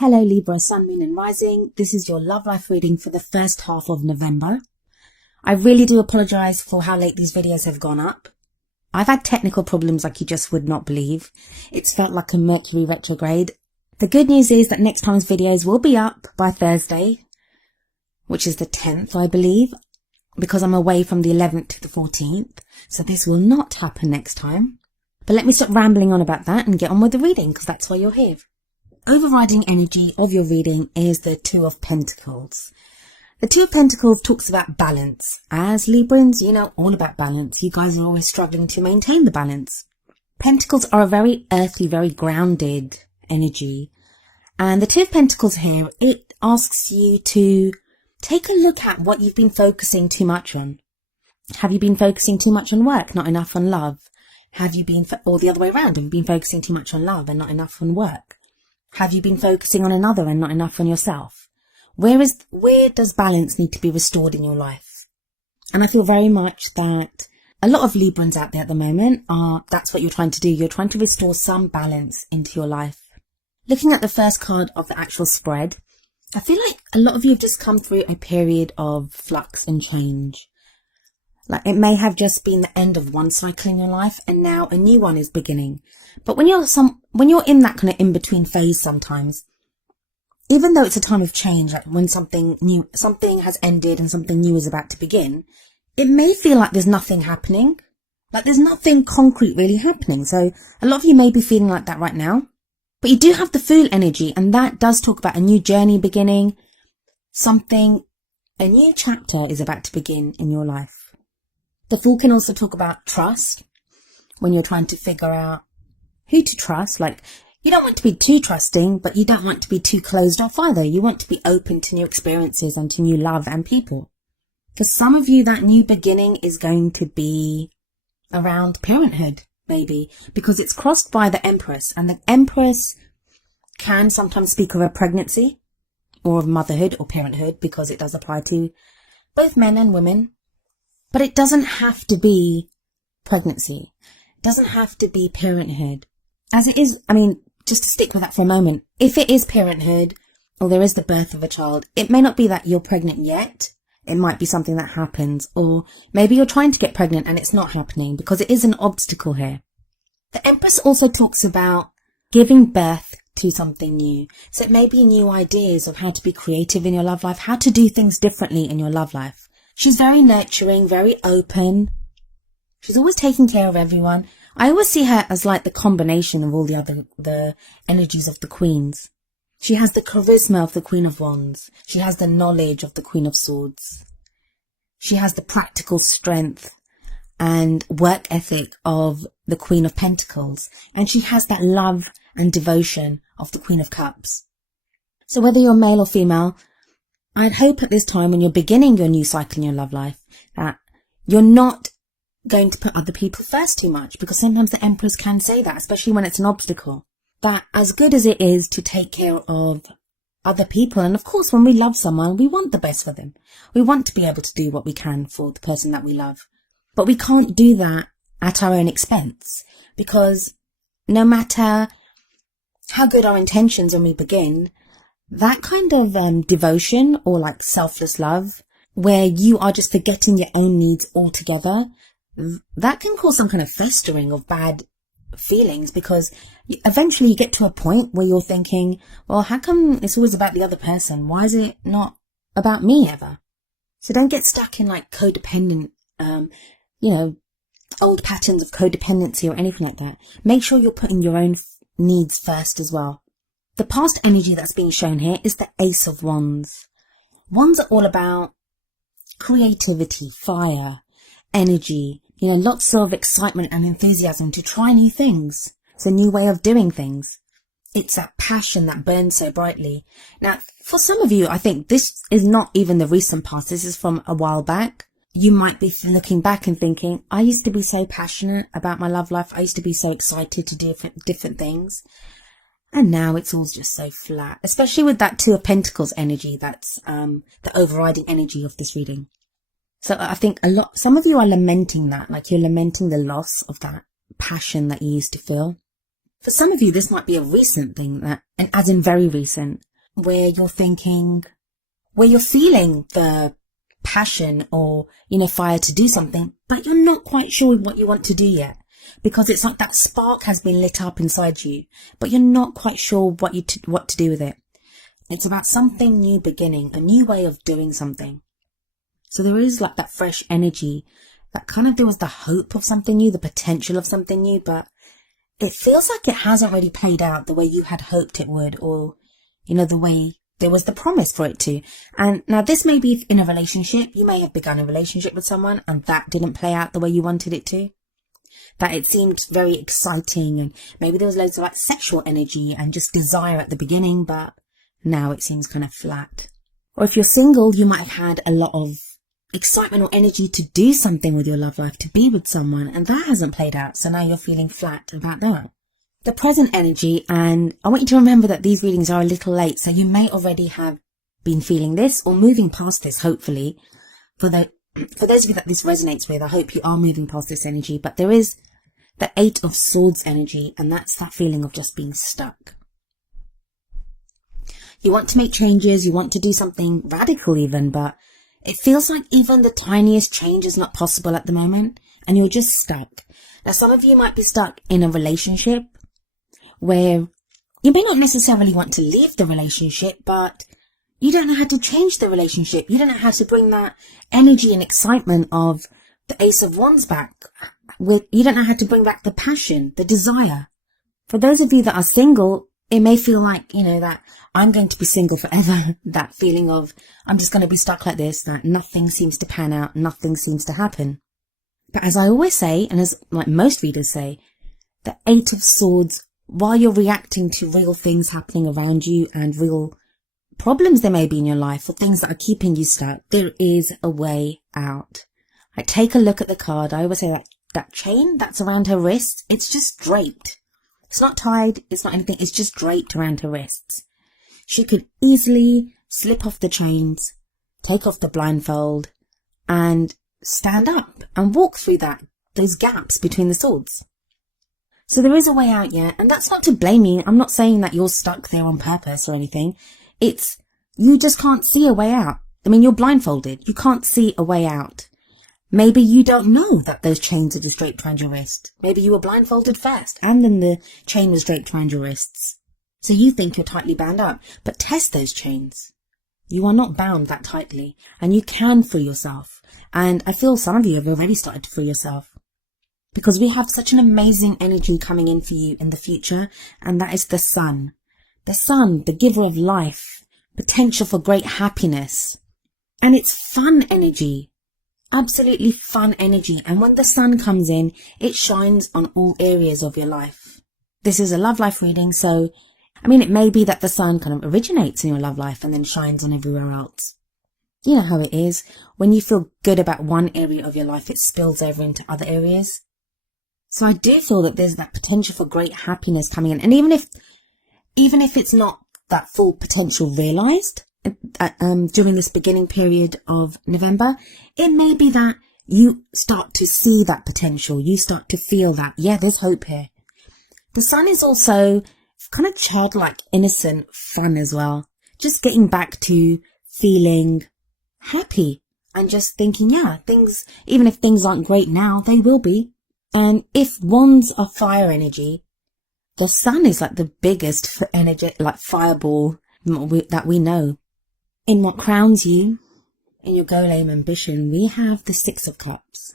Hello Libra, Sun, Moon and Rising. This is your love life reading for the first half of November. I really do apologise for how late these videos have gone up. I've had technical problems like you just would not believe. It's felt like a Mercury retrograde. The good news is that next time's videos will be up by Thursday, which is the 10th, I believe, because I'm away from the 11th to the 14th. So this will not happen next time. But let me stop rambling on about that and get on with the reading, because that's why you're here. Overriding energy of your reading is the Two of Pentacles. The Two of Pentacles talks about balance. As Librans, you know all about balance. You guys are always struggling to maintain the balance. Pentacles are a very earthly, very grounded energy. And the Two of Pentacles here, it asks you to take a look at what you've been focusing too much on. Have you been focusing too much on work, not enough on love? Have you been, or the other way around, have you been focusing too much on love and not enough on work? Have you been focusing on another and not enough on yourself? Where does balance need to be restored in your life? And I feel very much that a lot of Librans out there at the moment that's what you're trying to do. You're trying to restore some balance into your life. Looking at the first card of the actual spread, I feel like a lot of you have just come through a period of flux and change. Like it may have just been the end of one cycle in your life and now a new one is beginning. But when you're in that kind of in-between phase sometimes, even though it's a time of change, like when something has ended and something new is about to begin, it may feel like there's nothing happening. Like there's nothing concrete really happening. So a lot of you may be feeling like that right now. But you do have the Fool energy, and that does talk about a new journey beginning. A new chapter is about to begin in your life. The Fool can also talk about trust, when you're trying to figure out who to trust. Like, you don't want to be too trusting, but you don't want to be too closed off either. You want to be open to new experiences and to new love and people. For some of you, that new beginning is going to be around parenthood, maybe, because it's crossed by the Empress, and the Empress can sometimes speak of a pregnancy or of motherhood or parenthood, because it does apply to both men and women. But it doesn't have to be pregnancy. It doesn't have to be parenthood. As it is, I mean, just to stick with that for a moment, if it is parenthood or there is the birth of a child, it may not be that you're pregnant yet. It might be something that happens, or maybe you're trying to get pregnant and it's not happening because it is an obstacle here. The Empress also talks about giving birth to something new. So it may be new ideas of how to be creative in your love life, how to do things differently in your love life. She's very nurturing, very open. She's always taking care of everyone. I always see her as like the combination of all the energies of the Queens. She has the charisma of the Queen of Wands. She has the knowledge of the Queen of Swords. She has the practical strength and work ethic of the Queen of Pentacles. And she has that love and devotion of the Queen of Cups. So whether you're male or female, I'd hope at this time when you're beginning your new cycle in your love life that you're not going to put other people first too much, because sometimes the Empress can say that, especially when it's an obstacle. That as good as it is to take care of other people, and of course when we love someone, we want the best for them. We want to be able to do what we can for the person that we love. But we can't do that at our own expense, because no matter how good our intentions when we begin, that kind of devotion or like selfless love, where you are just forgetting your own needs altogether, that can cause some kind of festering of bad feelings, because eventually you get to a point where you're thinking, well, how come it's always about the other person? Why is it not about me ever? So don't get stuck in like codependent, old patterns of codependency or anything like that. Make sure you're putting your own needs first as well. The past energy that's being shown here is the Ace of Wands. Wands are all about creativity, fire, energy, lots of excitement and enthusiasm to try new things. It's a new way of doing things. It's that passion that burns so brightly. Now, for some of you, I think this is not even the recent past. This is from a while back. You might be looking back and thinking, I used to be so passionate about my love life. I used to be so excited to do different things. And now it's all just so flat, especially with that Two of Pentacles energy. That's the overriding energy of this reading. So I think some of you are lamenting that, like you're lamenting the loss of that passion that you used to feel. For some of you, this might be a recent thing, and as in very recent. where you're thinking, where you're feeling the passion or, fire to do something, but you're not quite sure what you want to do yet. Because it's like that spark has been lit up inside you, but you're not quite sure what to do with it. It's about something new beginning, a new way of doing something. So there is like that fresh energy, that kind of, there was the hope of something new, the potential of something new, but it feels like it hasn't really played out the way you had hoped it would, or, the way there was the promise for it to. And now this may be in a relationship. You may have begun a relationship with someone and that didn't play out the way you wanted it to. That it seemed very exciting and maybe there was loads of like sexual energy and just desire at the beginning, but now it seems kind of flat. Or if you're single, you might have had a lot of excitement or energy to do something with your love life, to be with someone, and that hasn't played out. So now you're feeling flat about that. The present energy, and I want you to remember that these readings are a little late, so you may already have been feeling this or moving past this, hopefully. For those of you that this resonates with, I hope you are moving past this energy, but there is the 8 of Swords energy, and that's that feeling of just being stuck. You want to make changes, you want to do something radical even, but it feels like even the tiniest change is not possible at the moment, and you're just stuck. Now, some of you might be stuck in a relationship where you may not necessarily want to leave the relationship, but you don't know how to change the relationship. You don't know how to bring that energy and excitement of the Ace of Wands back. You don't know how to bring back the passion, the desire. For those of you that are single, it may feel like, that I'm going to be single forever. That feeling of I'm just going to be stuck like this, that nothing seems to pan out, nothing seems to happen. But as I always say, and as like most readers say, the 8 of Swords, while you're reacting to real things happening around you and real problems there may be in your life or things that are keeping you stuck, there is a way out. Like, take a look at the card. I always say that chain that's around her wrist, it's just draped. It's not tied, it's not anything, it's just draped around her wrists. She could easily slip off the chains, take off the blindfold, and stand up and walk through those gaps between the swords. So there is a way out, yeah, and that's not to blame you. I'm not saying that you're stuck there on purpose or anything. It's, you just can't see a way out. I mean, you're blindfolded. You can't see a way out. Maybe you don't know that those chains are just draped around your wrist. Maybe you were blindfolded first and then the chain was draped around your wrists. So you think you're tightly bound up, but test those chains. You are not bound that tightly and you can free yourself. And I feel some of you have already started to free yourself because we have such an amazing energy coming in for you in the future. And that is the sun. The sun, the giver of life, potential for great happiness. And it's fun energy. Absolutely fun energy. And when the sun comes in, it shines on all areas of your life. This is a love life reading, so I mean, it may be that the sun kind of originates in your love life and then shines on everywhere else. You know how it is. When you feel good about one area of your life, it spills over into other areas. So I do feel that there's that potential for great happiness coming in. And even if it's not that full potential realized during this beginning period of November, it may be that you start to see that potential. You start to feel that, yeah, there's hope here. The sun is also kind of childlike, innocent fun as well. Just getting back to feeling happy and just thinking, yeah, things, even if things aren't great now, they will be. And if wands are fire energy, the sun is like the biggest energy, like fireball that we know. In what crowns you, in your goal, aim, ambition, we have the 6 of Cups.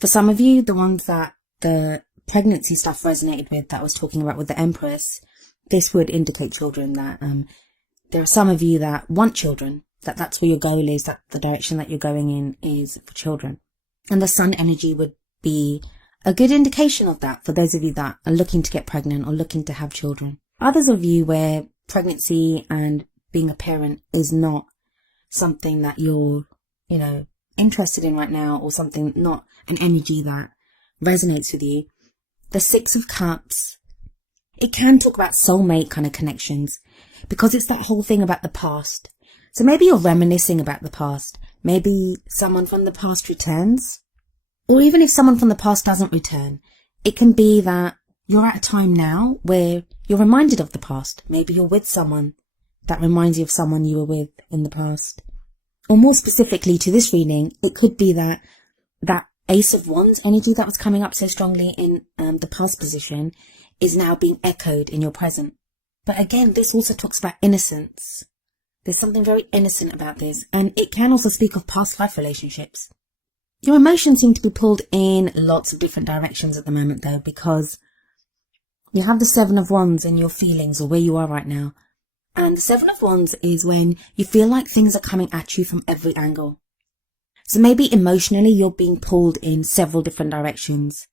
For some of you, the ones that the pregnancy stuff resonated with, that I was talking about with the Empress, this would indicate children, that there are some of you that want children, that's where your goal is, that the direction that you're going in is for children. And the sun energy would be a good indication of that for those of you that are looking to get pregnant or looking to have children. Others of you where pregnancy and being a parent is not something that you're, interested in right now, or something, not an energy that resonates with you. The 6 of Cups, it can talk about soulmate kind of connections because it's that whole thing about the past. So maybe you're reminiscing about the past. Maybe someone from the past returns. Or even if someone from the past doesn't return, it can be that you're at a time now where you're reminded of the past. Maybe you're with someone that reminds you of someone you were with in the past. Or more specifically to this reading, it could be that Ace of Wands energy that was coming up so strongly in the past position is now being echoed in your present. But again, this also talks about innocence. There's something very innocent about this, and it can also speak of past life relationships. Your emotions seem to be pulled in lots of different directions at the moment though, because you have the Seven of Wands in your feelings or where you are right now. And the Seven of Wands is when you feel like things are coming at you from every angle. So maybe emotionally you're being pulled in several different directions.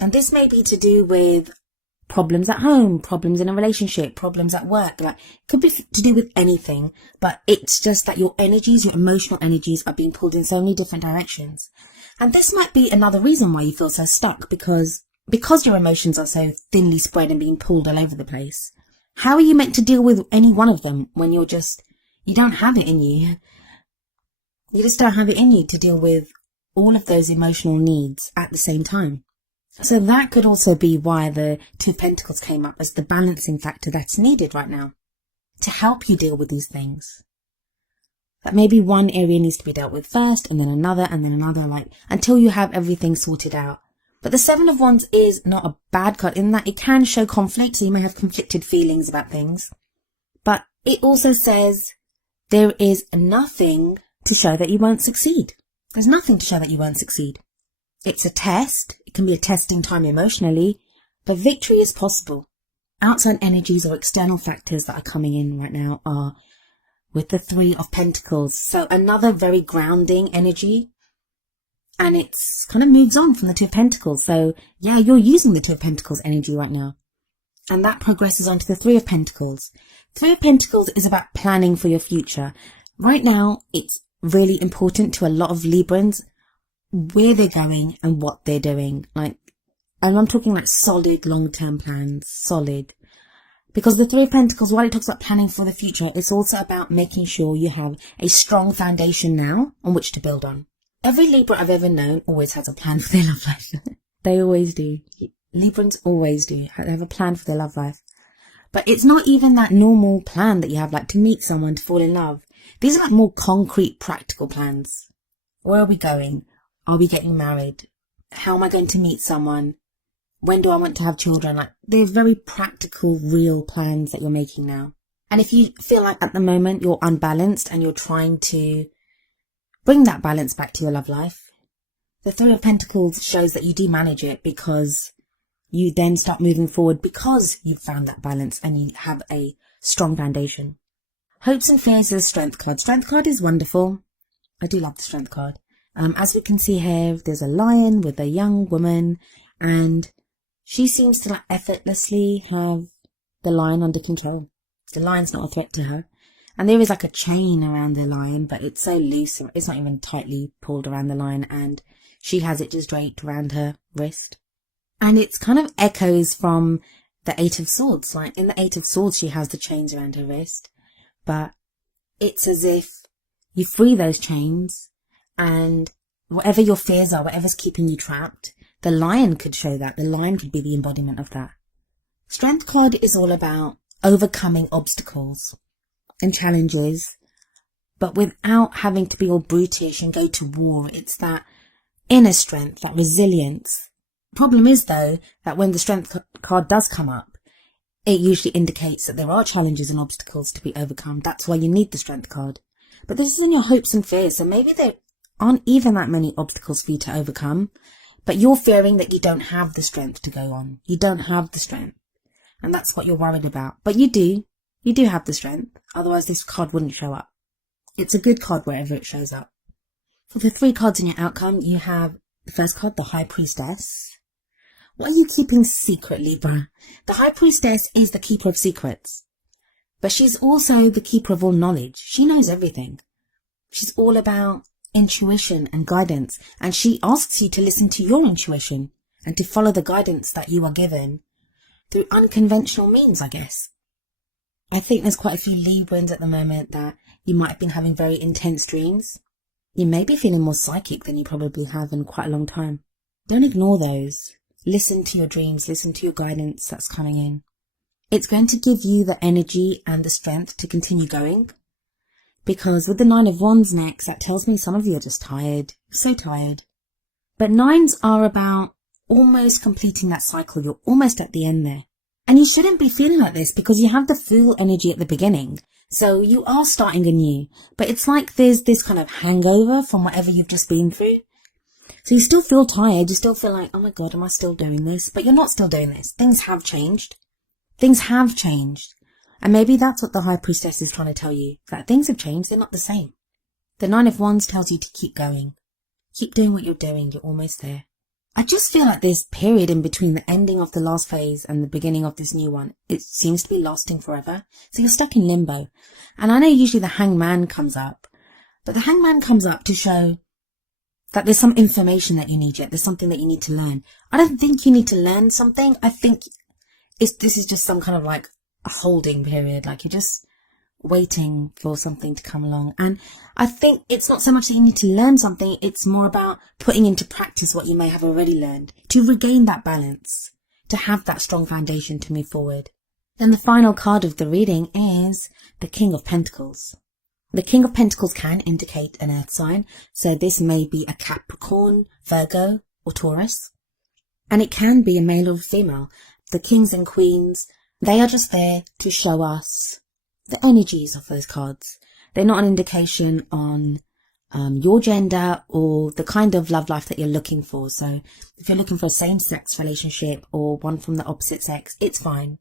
And this may be to do with problems at home, problems in a relationship, problems at work. Like, it could be to do with anything, but it's just that your energies, your emotional energies are being pulled in so many different directions. And this might be another reason why you feel so stuck, because your emotions are so thinly spread and being pulled all over the place. How are you meant to deal with any one of them when you don't have it in you? You just don't have it in you to deal with all of those emotional needs at the same time. So that could also be why the Two of Pentacles came up as the balancing factor that's needed right now to help you deal with these things. That maybe one area needs to be dealt with first, and then another, like until you have everything sorted out. But the Seven of Wands is not a bad card in that it can show conflict, so you may have conflicted feelings about things. But it also says there is nothing to show that you won't succeed. There's nothing to show that you won't succeed. It's a test. It can be a testing time emotionally, but victory is possible. Outside energies or external factors that are coming in right now are with the Three of Pentacles. So another very grounding energy. And it's kind of moves on from the Two of Pentacles. So yeah, you're using the Two of Pentacles energy right now. And that progresses onto the Three of Pentacles. Three of Pentacles is about planning for your future. Right now, it's really important to a lot of Librans where they're going and what they're doing. And I'm talking like solid long-term plans, solid. Because the Three of Pentacles, while it talks about planning for the future, it's also about making sure you have a strong foundation now on which to build on. Every Libra I've ever known always has a plan for their love life. They always do. Librans always do. They have a plan for their love life. But it's not even that normal plan that you have, like to meet someone, to fall in love. These are like more concrete, practical plans. Where are we going? Are we getting married? How am I going to meet someone? When do I want to have children? Like, they're very practical, real plans that you're making now. And if you feel like at the moment you're unbalanced and you're trying to bring that balance back to your love life, the Three of Pentacles shows that you do manage it, because you then start moving forward because you've found that balance and you have a strong foundation. Hopes and fears is a Strength card. Strength card is wonderful. I do love the Strength card. As we can see here, there's a lion with a young woman, and she seems to effortlessly have the lion under control. The lion's not a threat to her. And there is like a chain around the lion, but it's so loose, it's not even tightly pulled around the lion, and she has it just draped around her wrist. And it's kind of echoes from the Eight of Swords. Like in the Eight of Swords, she has the chains around her wrist, but it's as if you free those chains, and whatever your fears are, whatever's keeping you trapped, the lion could show that. The lion could be the embodiment of that. Strength card is all about overcoming obstacles and challenges, but without having to be all brutish and go to war. It's that inner strength, that resilience. Problem is though, that when the Strength card does come up, it usually indicates that there are challenges and obstacles to be overcome. That's why you need the Strength card. But this is in your hopes and fears, so maybe there aren't even that many obstacles for you to overcome, but you're fearing that you don't have the strength to go on. You don't have the strength. And that's what you're worried about. But you do. You do have the strength. Otherwise this card wouldn't show up. It's a good card wherever it shows up. For the 3 cards in your outcome, you have the first card, the High Priestess. What are you keeping secret, Libra? The High Priestess is the keeper of secrets. But she's also the keeper of all knowledge. She knows everything. She's all about intuition and guidance. And she asks you to listen to your intuition and to follow the guidance that you are given through unconventional means, I guess. I think there's quite a few Librans at the moment that you might have been having very intense dreams. You may be feeling more psychic than you probably have in quite a long time. Don't ignore those. Listen to your dreams. Listen to your guidance that's coming in. It's going to give you the energy and the strength to continue going. Because with the Nine of Wands next, that tells me some of you are just tired. So tired. But nines are about almost completing that cycle. You're almost at the end there. And you shouldn't be feeling like this because you have the Fool energy at the beginning. So you are starting anew. But it's like there's this kind of hangover from whatever you've just been through. So you still feel tired. You still feel like, oh my God, am I still doing this? But you're not still doing this. Things have changed. Things have changed. And maybe that's what the High Priestess is trying to tell you. That things have changed. They're not the same. The Nine of Wands tells you to keep going. Keep doing what you're doing. You're almost there. I just feel like this period in between the ending of the last phase and the beginning of this new one, it seems to be lasting forever. So you're stuck in limbo. And I know usually the Hangman comes up, but the Hangman comes up to show that there's some information that you need yet. There's something that you need to learn. I don't think you need to learn something. I think this is just some kind of like a holding period. Like you're just waiting for something to come along. And I think it's not so much that you need to learn something. It's more about putting into practice what you may have already learned to regain that balance, to have that strong foundation to move forward. Then the final card of the reading is the King of Pentacles. The King of Pentacles can indicate an earth sign. So this may be a Capricorn, Virgo, or Taurus. And it can be a male or female. The kings and queens, they are just there to show us the energies of those cards. They're not an indication on your gender or the kind of love life that you're looking for. So if you're looking for a same-sex relationship or one from the opposite sex, it's fine.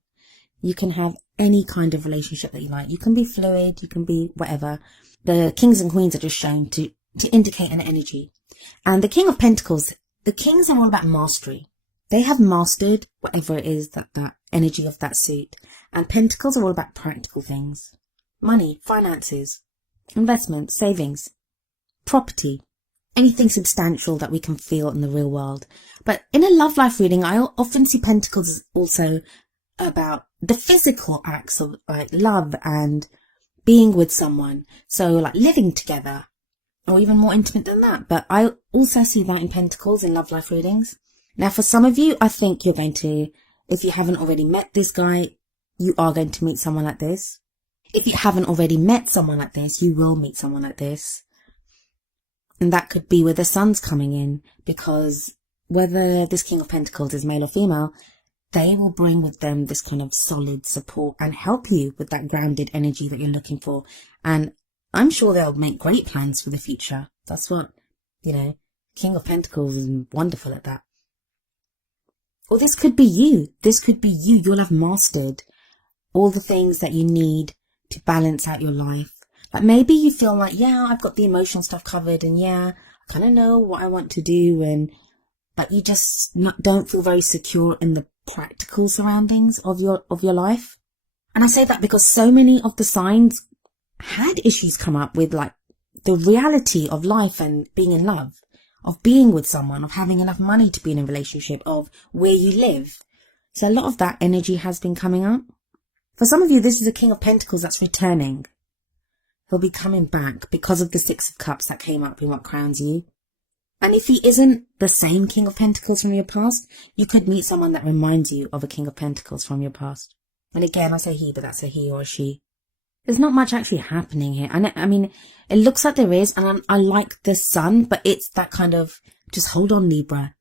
You can have any kind of relationship that you like. You can be fluid, you can be whatever. The kings and queens are just shown to indicate an energy. And the King of Pentacles, the kings are all about mastery. They have mastered whatever it is that energy of that suit. And Pentacles are all about practical things. Money, finances, investments, savings, property, anything substantial that we can feel in the real world. But in a love life reading, I often see Pentacles as also about the physical acts of like love and being with someone. So like living together or even more intimate than that. But I also see that in Pentacles in love life readings. Now, for some of you, I think you're going to, if you haven't already met this guy, you are going to meet someone like this. If you haven't already met someone like this, you will meet someone like this. And that could be where the sun's coming in, because whether this King of Pentacles is male or female, they will bring with them this kind of solid support and help you with that grounded energy that you're looking for. And I'm sure they'll make great plans for the future. That's what, King of Pentacles is wonderful at that. Or this could be you. This could be you. You'll have mastered all the things that you need to balance out your life. Like maybe you feel like, yeah, I've got the emotional stuff covered and yeah, I kind of know what I want to do, but you just don't feel very secure in the practical surroundings of your life. And I say that because so many of the signs had issues come up with like the reality of life and being in love, of being with someone, of having enough money to be in a relationship, of where you live. So a lot of that energy has been coming up. For some of you, this is a King of Pentacles that's returning. He'll be coming back because of the Six of Cups that came up in what crowns you. And if he isn't the same King of Pentacles from your past, you could meet someone that reminds you of a King of Pentacles from your past. And again, I say he, but that's a he or a she. There's not much actually happening here. And I mean, it looks like there is, and I like the sun, but it's that kind of, just hold on, Libra.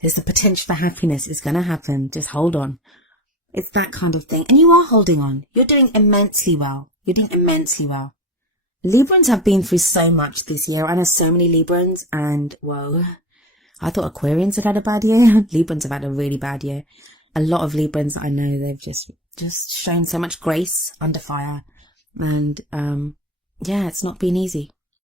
There's the potential for happiness. It's going to happen. Just hold on. It's that kind of thing. And you are holding on. You're doing immensely well. You're doing immensely well. Librans have been through so much this year. I know so many Librans, and whoa, I thought Aquarians had a bad year. Librans have had a really bad year. A lot of Librans I know, they've just shown so much grace under fire. And yeah, it's not been easy.